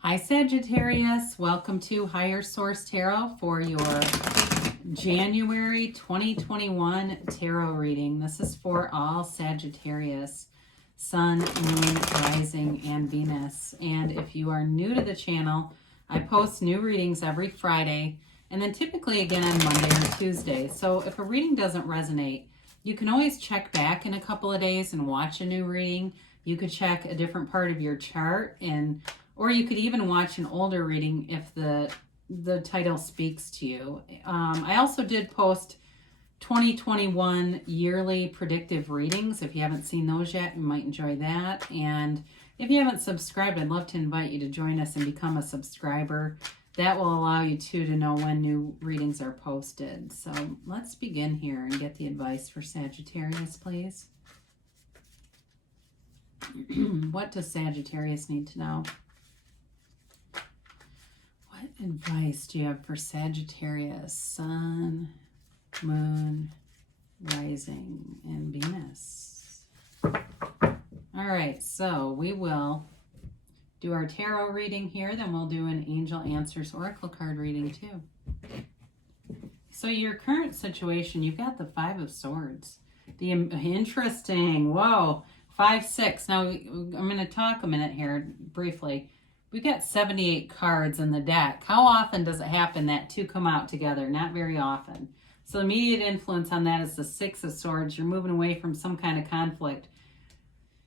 Hi Sagittarius, welcome to Higher Source Tarot for your January 2021 tarot reading. This is for all Sagittarius, Sun, Moon, Rising, and Venus. And if you are new to the channel, I post new readings every Friday and then typically again on Monday or Tuesday. So if a reading doesn't resonate, you can always check back in a couple of days and watch a new reading. You could check a different part of your chart, or you could even watch an older reading if the title speaks to you. I also did post 2021 yearly predictive readings. If you haven't seen those yet, you might enjoy that. And if you haven't subscribed, I'd love to invite you to join us and become a subscriber. That will allow you to know when new readings are posted. So let's begin here and get the advice for Sagittarius, please. What does Sagittarius need to know? What advice do you have for Sagittarius, Sun, Moon, Rising, and Venus? All right, so we will do our tarot reading here, then we'll do an Angel Answers Oracle card reading too. So your current situation, you've got the Five of Swords. The interesting, whoa, 5, 6. Now, I'm going to talk a minute here briefly. We've got 78 cards in the deck. How often does it happen that two come out together? Not very often. So immediate influence on that is the 6 of Swords. You're moving away from some kind of conflict.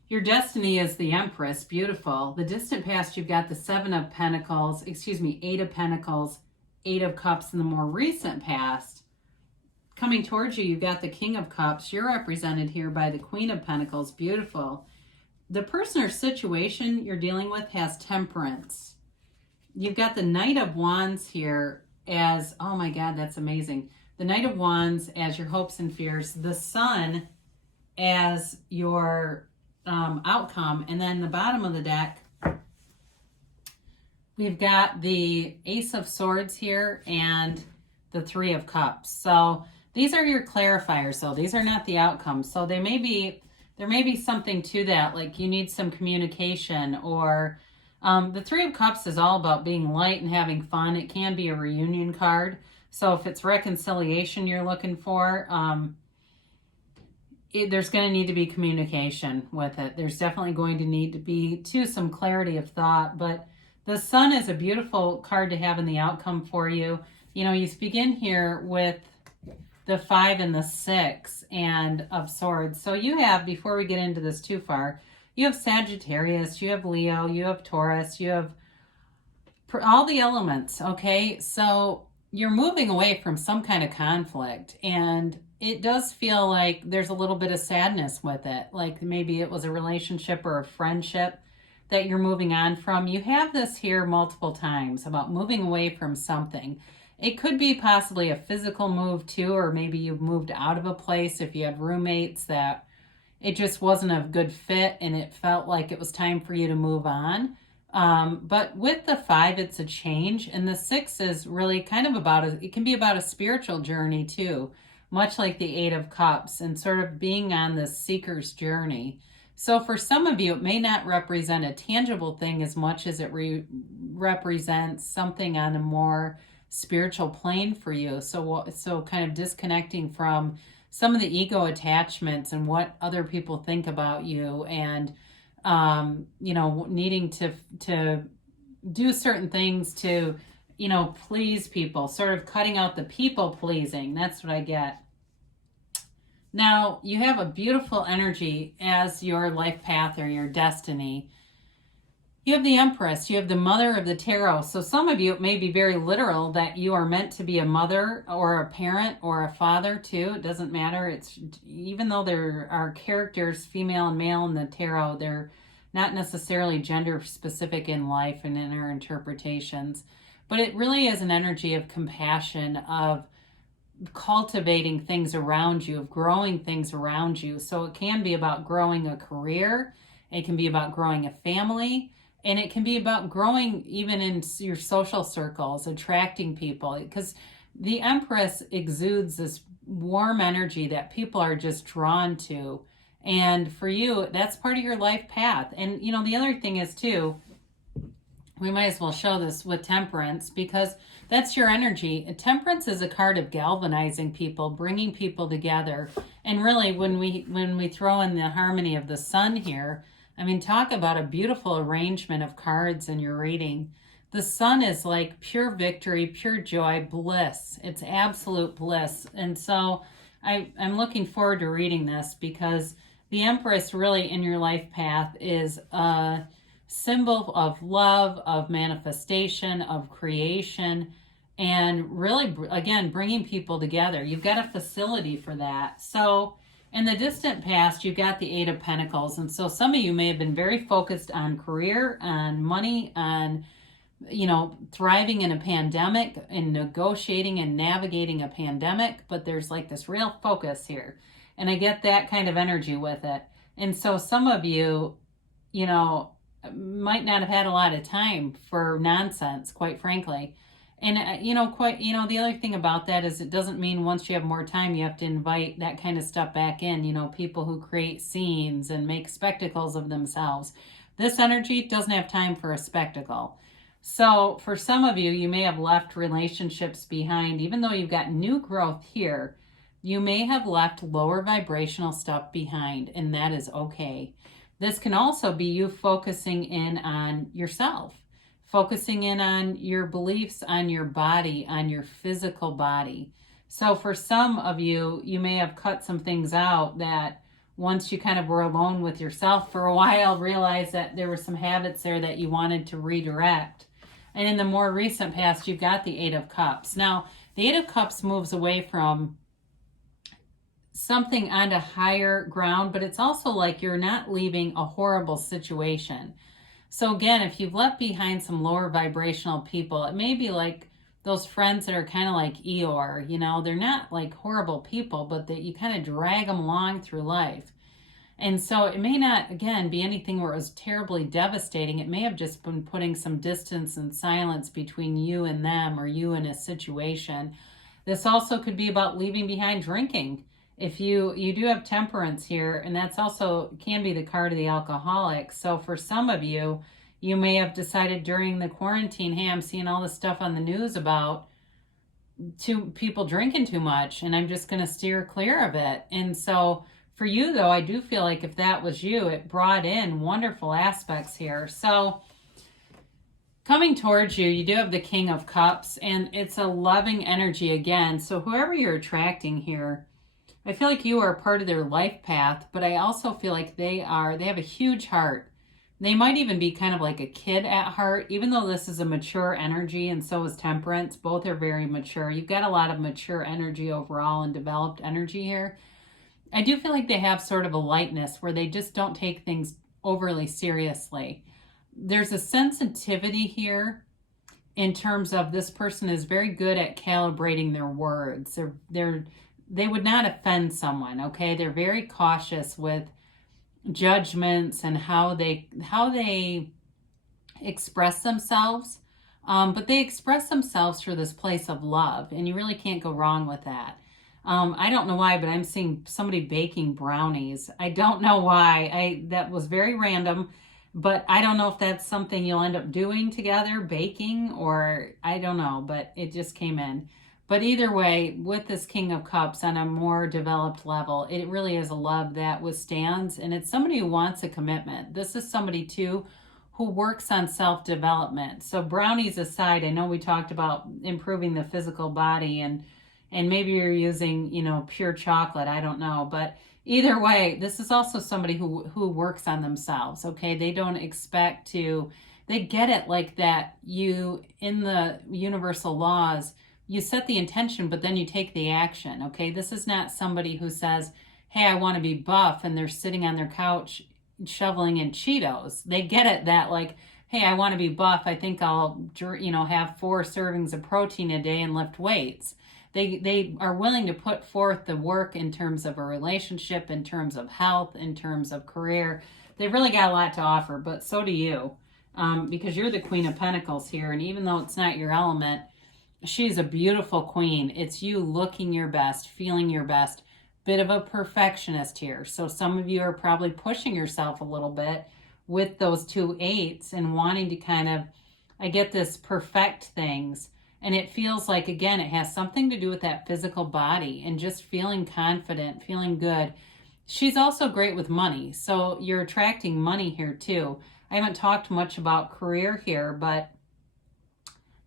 Your destiny is the Empress. Beautiful. The distant past, you've got the 7 of Pentacles, 8 of Pentacles, 8 of Cups in the more recent past. Coming towards you, you've got the King of Cups. You're represented here by the Queen of Pentacles. Beautiful. The person or situation you're dealing with has Temperance. You've got the Knight of Wands here as, oh my God, that's amazing. The Knight of Wands as your hopes and fears. The Sun as your outcome. And then the bottom of the deck, we've got the Ace of Swords here and the 3 of Cups. So these are your clarifiers, though. These are not the outcomes. So there may be something to that, like you need some communication, or the 3 of Cups is all about being light and having fun. It can be a reunion card. So if it's reconciliation you're looking for, there's going to need to be communication with it. There's definitely going to need to be, some clarity of thought. But the Sun is a beautiful card to have in the outcome for you. You know, you begin here with the 5 and the 6 and of Swords. So you have, before we get into this too far, you have Sagittarius, you have Leo, you have Taurus, you have all the elements, okay? So you're moving away from some kind of conflict, and it does feel like there's a little bit of sadness with it. Like maybe it was a relationship or a friendship that you're moving on from. You have this here multiple times about moving away from something. It could be possibly a physical move too, or maybe you've moved out of a place if you had roommates that it just wasn't a good fit and it felt like it was time for you to move on. But with the 5, it's a change. And the 6 is really kind of it can be about a spiritual journey too, much like the 8 of Cups, and sort of being on this seeker's journey. So for some of you, it may not represent a tangible thing as much as it represents something on a more spiritual plane for you. So kind of disconnecting from some of the ego attachments and what other people think about you, and needing to do certain things to please people, sort of cutting out the people pleasing. That's what I get. Now you have a beautiful energy as your life path or your destiny. You have the Empress, you have the Mother of the Tarot. So some of you, it may be very literal that you are meant to be a mother or a parent or a father too. It doesn't matter. It's, even though there are characters, female and male in the tarot, they're not necessarily gender specific in life and in our interpretations. But it really is an energy of compassion, of cultivating things around you, of growing things around you. So it can be about growing a career. It can be about growing a family. And it can be about growing even in your social circles, attracting people, because the Empress exudes this warm energy that people are just drawn to. And for you, that's part of your life path. And, the other thing is too, we might as well show this with Temperance, because that's your energy. Temperance is a card of galvanizing people, bringing people together. And really, when we throw in the harmony of the sun here, I mean, talk about a beautiful arrangement of cards in your reading. The sun is like pure victory, pure joy, bliss. It's absolute bliss. And so I'm looking forward to reading this, because the Empress really in your life path is a symbol of love, of manifestation, of creation, and really, again, bringing people together. You've got a facility for that. So in the distant past, you got the Eight of Pentacles. And so some of you may have been very focused on career, on money, on, you know, thriving in a pandemic and negotiating and navigating a pandemic. But there's like this real focus here. And I get that kind of energy with it. And so some of you, you know, might not have had a lot of time for nonsense, quite frankly. And, the other thing about that is it doesn't mean once you have more time, you have to invite that kind of stuff back in, you know, people who create scenes and make spectacles of themselves. This energy doesn't have time for a spectacle. So for some of you, you may have left relationships behind, even though you've got new growth here. You may have left lower vibrational stuff behind, and that is okay. This can also be you focusing in on yourself, focusing in on your beliefs, on your body, on your physical body. So for some of you, you may have cut some things out that once you kind of were alone with yourself for a while, realized that there were some habits there that you wanted to redirect. And in the more recent past, you've got the Eight of Cups. Now, the Eight of Cups moves away from something onto higher ground, but it's also like you're not leaving a horrible situation. So again, if you've left behind some lower vibrational people, it may be like those friends that are kind of like Eeyore, you know, they're not like horrible people, but that you kind of drag them along through life. And so it may not, again, be anything where it was terribly devastating. It may have just been putting some distance and silence between you and them, or you and a situation. This also could be about leaving behind drinking. If you do have Temperance here, and that's also can be the card of the alcoholic. So for some of you, you may have decided during the quarantine, hey, I'm seeing all this stuff on the news about people drinking too much, and I'm just going to steer clear of it. And so for you, though, I do feel like if that was you, it brought in wonderful aspects here. So coming towards you, you do have the King of Cups, and it's a loving energy again. So whoever you're attracting here, I feel like you are part of their life path, but I also feel like they have a huge heart. They might even be kind of like a kid at heart, even though this is a mature energy, and so is Temperance. Both are very mature. You've got a lot of mature energy overall and developed energy here. I do feel like they have sort of a lightness where they just don't take things overly seriously. There's a sensitivity here in terms of this person is very good at calibrating their words. They would not offend someone, okay? They're very cautious with judgments and how they express themselves. But they express themselves through this place of love, and you really can't go wrong with that. I don't know why, but I'm seeing somebody baking brownies. I don't know why. That was very random, but I don't know if that's something you'll end up doing together, baking, or I don't know, but it just came in. But either way, with this King of Cups on a more developed level, it really is a love that withstands, and it's somebody who wants a commitment. This is somebody, too, who works on self-development. So brownies aside, I know we talked about improving the physical body, and maybe you're using, pure chocolate. I don't know. But either way, this is also somebody who works on themselves, okay? They don't expect to, they get it like that. You, in the universal laws, you set the intention, but then you take the action, okay? This is not somebody who says, hey, I want to be buff, and they're sitting on their couch shoveling in Cheetos. They get it that, like, hey, I want to be buff. I think I'll, have 4 servings of protein a day and lift weights. They are willing to put forth the work in terms of a relationship, in terms of health, in terms of career. They've really got a lot to offer, but so do you, because you're the Queen of Pentacles here, and even though it's not your element, she's a beautiful queen. It's you looking your best, feeling your best. Bit of a perfectionist here. So some of you are probably pushing yourself a little bit with those 2 8s and wanting to kind of I get this perfect things. And it feels like, again, it has something to do with that physical body and just feeling confident, feeling good. She's also great with money. So you're attracting money here too. I haven't talked much about career here, but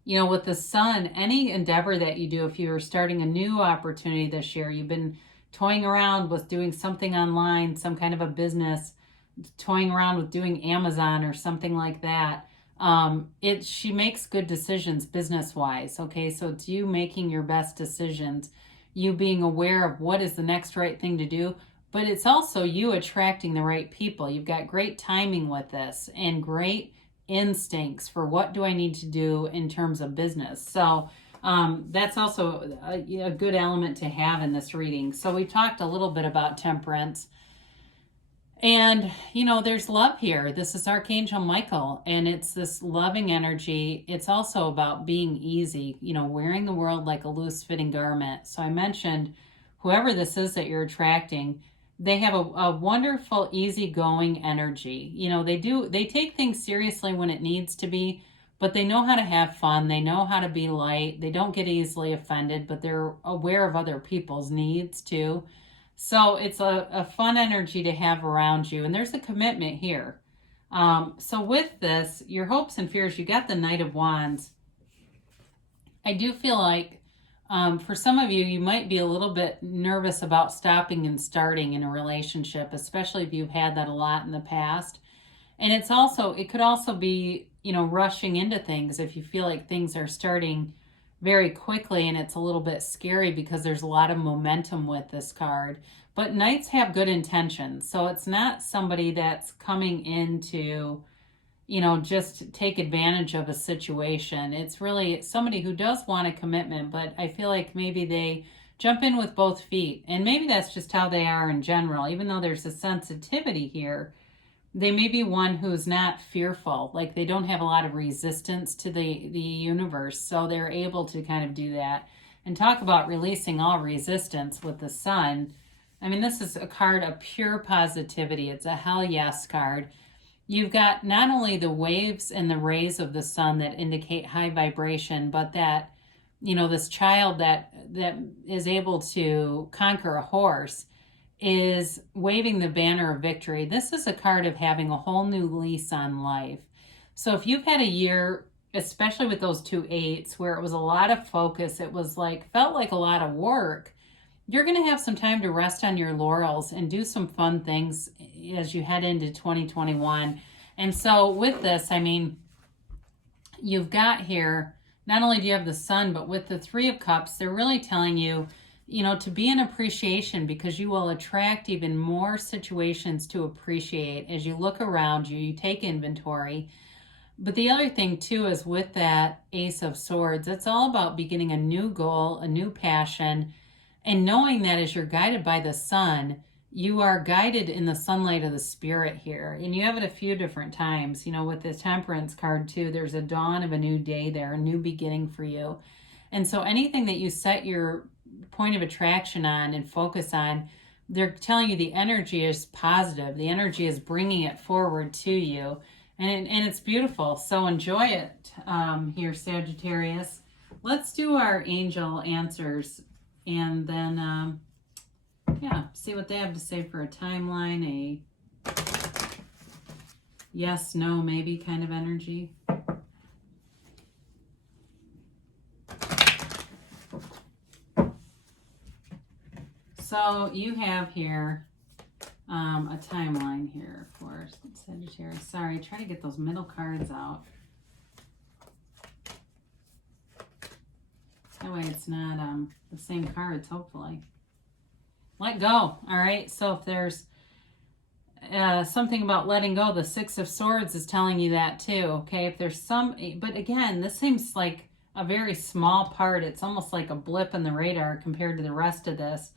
you know, with the sun, any endeavor that you do, if you're starting a new opportunity this year, you've been toying around with doing something online, some kind of a business, toying around with doing Amazon or something like that. She makes good decisions business wise. Okay. So it's you making your best decisions, you being aware of what is the next right thing to do, but it's also you attracting the right people. You've got great timing with this and great instincts for what do I need to do in terms of business. So that's also a good element to have in this reading. So we talked a little bit about temperance. And, you know, there's love here. This is Archangel Michael, and it's this loving energy. It's also about being easy, you know, wearing the world like a loose fitting garment. So I mentioned whoever this is that you're attracting, they have a wonderful, easygoing energy. You know, they take things seriously when it needs to be, but they know how to have fun. They know how to be light. They don't get easily offended, but they're aware of other people's needs too. So it's a fun energy to have around you. And there's a commitment here. So with this, your hopes and fears, you got the Knight of Wands. I do feel like for some of you, you might be a little bit nervous about stopping and starting in a relationship, especially if you've had that a lot in the past. And it could also be, you know, rushing into things if you feel like things are starting very quickly and it's a little bit scary because there's a lot of momentum with this card. But Knights have good intentions. So it's not somebody that's coming into, you know, just take advantage of a situation. It's really somebody who does want a commitment, but I feel like maybe they jump in with both feet. And maybe that's just how they are in general. Even though there's a sensitivity here, they may be one who's not fearful, like they don't have a lot of resistance to the universe, so they're able to kind of do that. And talk about releasing all resistance with the sun. I mean, this is a card of pure positivity. It's a hell yes card. You've got not only the waves and the rays of the sun that indicate high vibration, but that, you know, this child that is able to conquer a horse is waving the banner of victory. This is a card of having a whole new lease on life. So if you've had a year, especially with those 2 8s, where it was a lot of focus, it was like, felt like a lot of work, you're going to have some time to rest on your laurels and do some fun things as you head into 2021. And so with this, I mean, you've got here, not only do you have the sun, but with the 3 of Cups, they're really telling you, you know, to be in appreciation, because you will attract even more situations to appreciate as you look around you, you take inventory. But the other thing too is with that Ace of Swords, it's all about beginning a new goal, a new passion, and knowing that as you're guided by the sun, you are guided in the sunlight of the spirit here. And you have it a few different times. You know, with the Temperance card too, there's a dawn of a new day there, a new beginning for you. And so anything that you set your point of attraction on and focus on, they're telling you the energy is positive. The energy is bringing it forward to you. And it's beautiful. So enjoy it here, Sagittarius. Let's do our angel answers and then, see what they have to say for a timeline, a yes, no, maybe kind of energy. So you have here a timeline here for Sagittarius. Sorry, try to get those middle cards out. That way it's not the same cards, hopefully. Let go. All right. So if there's something about letting go, the 6 of Swords is telling you that too. Okay. If there's but again, this seems like a very small part. It's almost like a blip in the radar compared to the rest of this.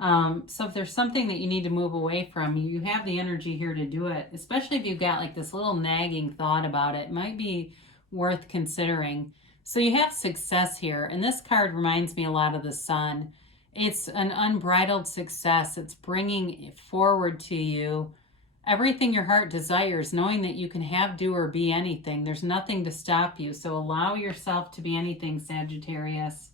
So if there's something that you need to move away from, you have the energy here to do it, especially if you've got like this little nagging thought about it. It might be worth considering. So you have success here. And this card reminds me a lot of the sun. It's an unbridled success. It's bringing forward to you everything your heart desires, knowing that you can have, do, or be anything. There's nothing to stop you. So allow yourself to be anything, Sagittarius.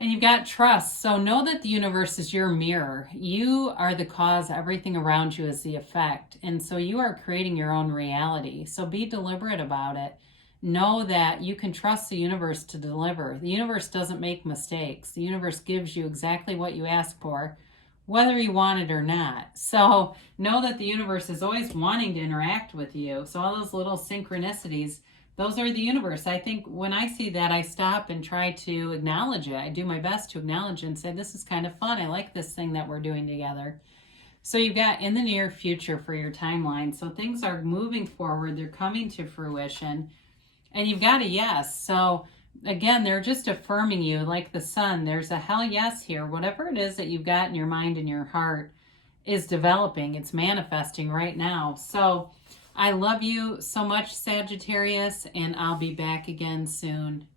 And you've got trust. So know that the universe is your mirror. You are the cause. Everything around you is the effect. And so you are creating your own reality. So be deliberate about it. Know that you can trust the universe to deliver. The universe doesn't make mistakes. The universe gives you exactly what you ask for, whether you want it or not. So know that the universe is always wanting to interact with you. So all those little synchronicities, those are the universe. I think when I see that, I stop and try to acknowledge it. I do my best to acknowledge it and say, this is kind of fun. I like this thing that we're doing together. So you've got in the near future for your timeline. So things are moving forward. They're coming to fruition. And you've got a yes. So again, they're just affirming you like the sun. There's a hell yes here. Whatever it is that you've got in your mind and your heart is developing. It's manifesting right now. So I love you so much, Sagittarius, and I'll be back again soon.